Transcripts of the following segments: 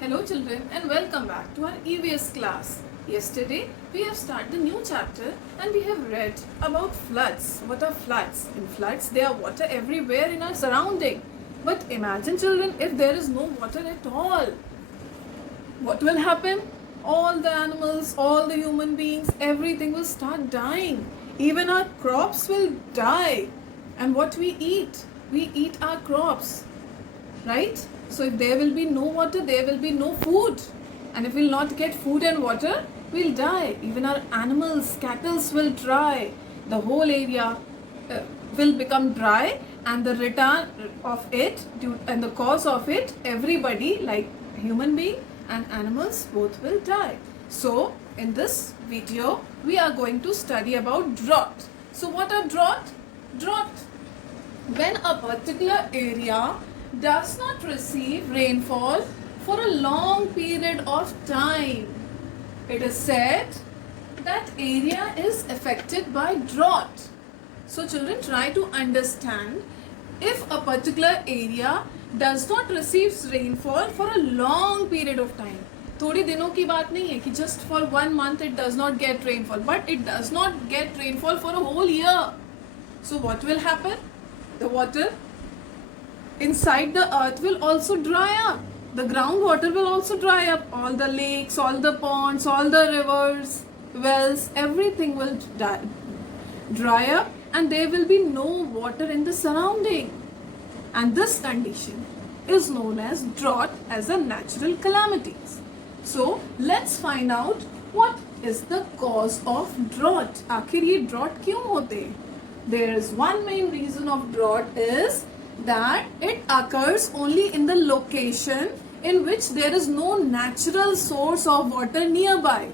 Hello children and welcome back to our EVS class. Yesterday we have started a new chapter and we have read about floods. What are floods? In floods there are water everywhere in our surrounding. But imagine children, if there is no water at all, what will happen? All the animals, all the human beings, everything will start dying. Even our crops will die. And what we eat our crops, right? So if there will be no water, there will be no food. And if we'll not get food and water, we'll die. Even our animals, cattle will dry. The whole area will become dry, and the return of it and the cause of it, everybody like human being and animals both will die. So in this video, we are going to study about drought. So what are drought? Drought, when a particular area does not receive rainfall for a long period of time. It is said that area is affected by drought. So children, try to understand, if a particular area does not receive rainfall for a long period of time, थोड़ी दिनों की बात नहीं है कि just for 1 month it does not get rainfall, but it does not get rainfall for a whole year. So what will happen? The water inside the earth will also dry up. The groundwater will also dry up. All the lakes, all the ponds, all the rivers, wells, everything will dry up, and there will be no water in the surrounding. And this condition is known as drought, as a natural calamity. So let's find out what is the cause of drought. आखिर ये drought क्यों होते हैं? There is one main reason of drought is that it occurs only in the location in which there is no natural source of water nearby.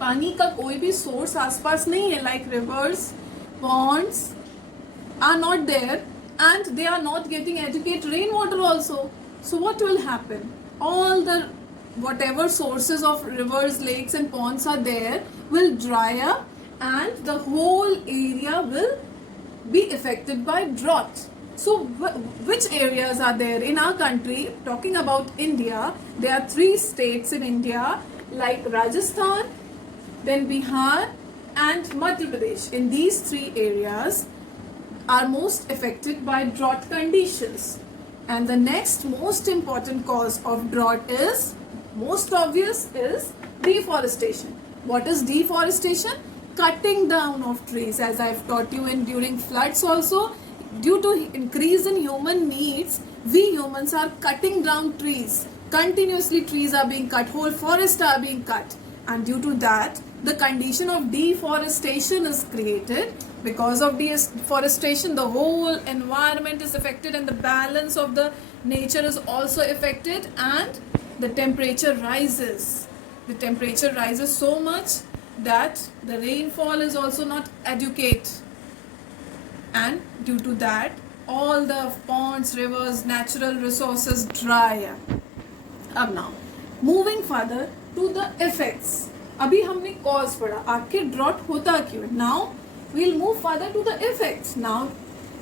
पानी का कोई भी source आसपास नहीं है, like rivers, ponds are not there, and they are not getting adequate rainwater also. So what will happen? All the whatever sources of rivers, lakes and ponds are there will dry up, and the whole area will be affected by drought. So which areas are there in our country? Talking about India, there are 3 states in India, like Rajasthan, then Bihar and Madhya Pradesh. In these 3 areas are most affected by drought conditions. And the next most important cause of drought is, most obvious, is deforestation. What is deforestation? Cutting down of trees, as I've taught you in during floods also. Due to increase in human needs, we humans are cutting down trees. Continuously trees are being cut, whole forests are being cut. And due to that, the condition of deforestation is created. Because of deforestation, the whole environment is affected, and the balance of the nature is also affected, and the temperature rises. The temperature rises so much that the rainfall is also not adequate. And due to that, all the ponds, rivers, natural resources dry up. अब now, moving further to the effects. अभी हमने cause पढ़ा, आखिर drought होता क्यों? Now we'll move further to the effects. Now,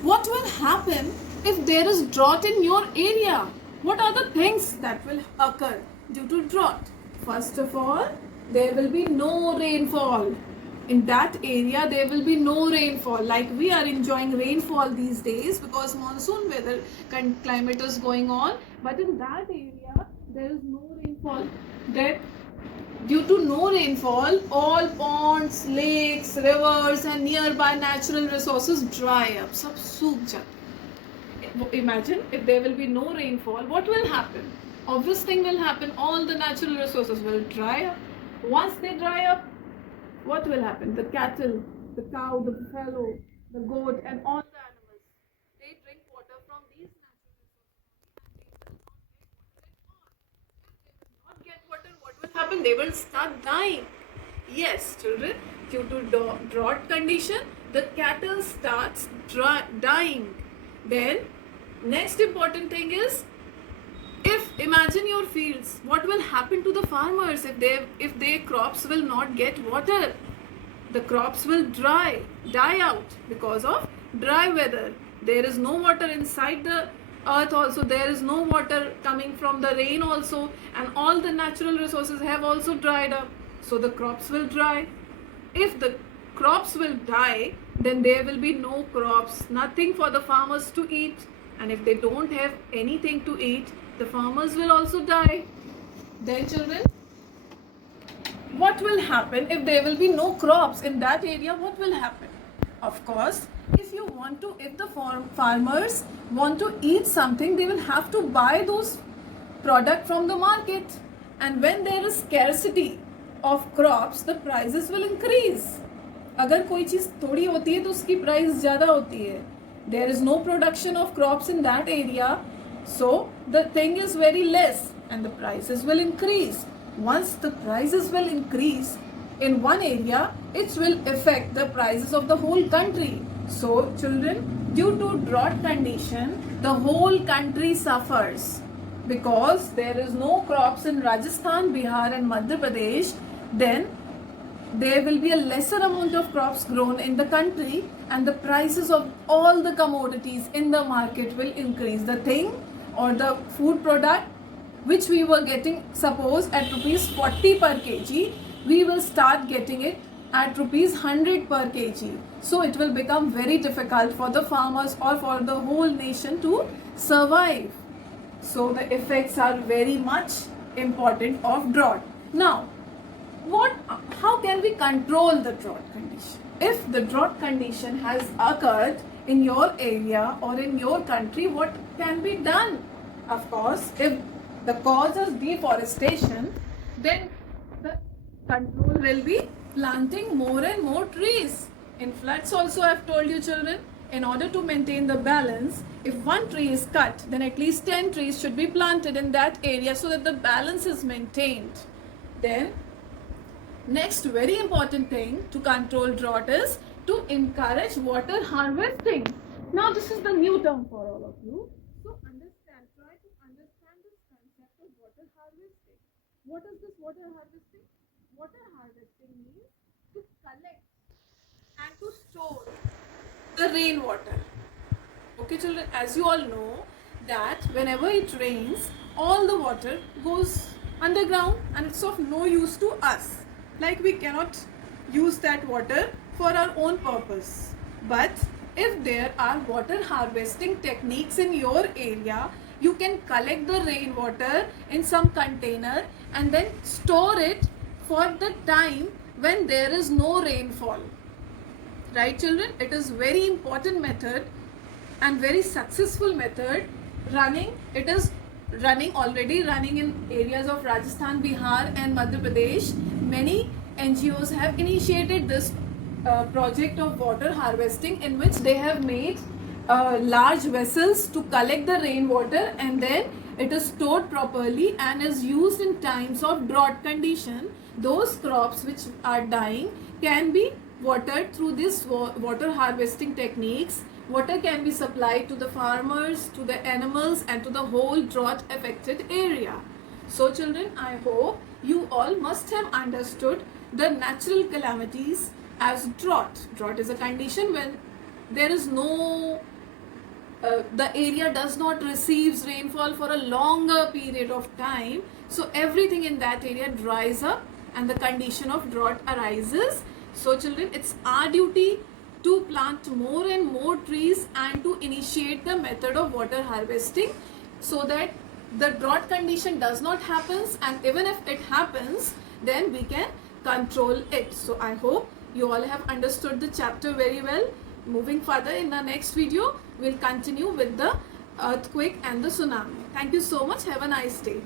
what will happen if there is drought in your area? What are the things that will occur due to drought? First of all, there will be no rainfall. In that area, there will be no rainfall. Like we are enjoying rainfall these days because monsoon weather climate is going on. But in that area, there is no rainfall. That due to no rainfall, all ponds, lakes, rivers and nearby natural resources dry up. Sab sook jata. Imagine if there will be no rainfall, what will happen? Obvious thing will happen. All the natural resources will dry up. Once they dry up, what will happen? The cattle, the cow, the buffalo, the goat and all the animals, they drink water from these natural resources, and they will not get water. If they will not get water, what will happen? They will start dying. Yes, children, due to drought condition, the cattle starts dying. Then next important thing is, if imagine your fields, what will happen to the farmers if their crops will not get water? The crops will die out because of dry weather. There is no water inside the earth also, there is no water coming from the rain also, and all the natural resources have also dried up, so the crops will dry. If the crops will die, then there will be no crops, nothing for the farmers to eat, and if they don't have anything to eat, the farmers will also die. Then children, what will happen if there will be no crops in that area? What will happen? Of course, if the farmers want to eat something, they will have to buy those product from the market, and when there is scarcity of crops, the prices will increase. अगर कोई चीज थोड़ी होती है तो उसकी price ज्यादा होती है. There is no production of crops in that area, so the thing is very less and the prices will increase. Once the prices will increase in one area, it will affect the prices of the whole country. So children, due to drought condition, the whole country suffers because there is no crops in Rajasthan, Bihar and Madhya Pradesh. Then there will be a lesser amount of crops grown in the country, and the prices of all the commodities in the market will increase. The thing or the food product which we were getting, suppose at rupees 40 per kg, we will start getting it at rupees 100 per kg. So it will become very difficult for the farmers or for the whole nation to survive. So the effects are very much important of drought. Now, how can we control the drought condition? If the drought condition has occurred in your area or in your country, what can be done? Of course, if the cause is deforestation, then the control will be planting more and more trees. In floods also, I have told you children, in order to maintain the balance, if one tree is cut, then at least 10 trees should be planted in that area so that the balance is maintained. Then next very important thing to control drought is to encourage water harvesting. Now this is the new term for all of you. So try to understand this concept of water harvesting. What is this water harvesting? Water harvesting means to collect and to store the rainwater. Okay children, as you all know that whenever it rains, all the water goes underground and it's of no use to us. Like we cannot use that water for our own purpose. But if there are water harvesting techniques in your area, you can collect the rainwater in some container and then store it for the time when there is no rainfall. Right children? It is very important method and very successful method running. It is already running in areas of Rajasthan, Bihar and Madhya Pradesh. Many NGOs have initiated this project of water harvesting, in which they have made large vessels to collect the rainwater, and then it is stored properly and is used in times of drought condition. Those crops which are dying can be watered through this water harvesting techniques. Water can be supplied to the farmers, to the animals and to the whole drought affected area. So children, I hope you all must have understood the natural calamities as drought. Drought is a condition when there is no, the area does not receive rainfall for a longer period of time. So everything in that area dries up and the condition of drought arises. So children, it's our duty to plant more and more trees and to initiate the method of water harvesting so that the drought condition does not happen, and even if it happens, then we can control it. So I hope you all have understood the chapter very well. Moving further in the next video, we'll continue with the earthquake and the tsunami. Thank you so much. Have a nice day.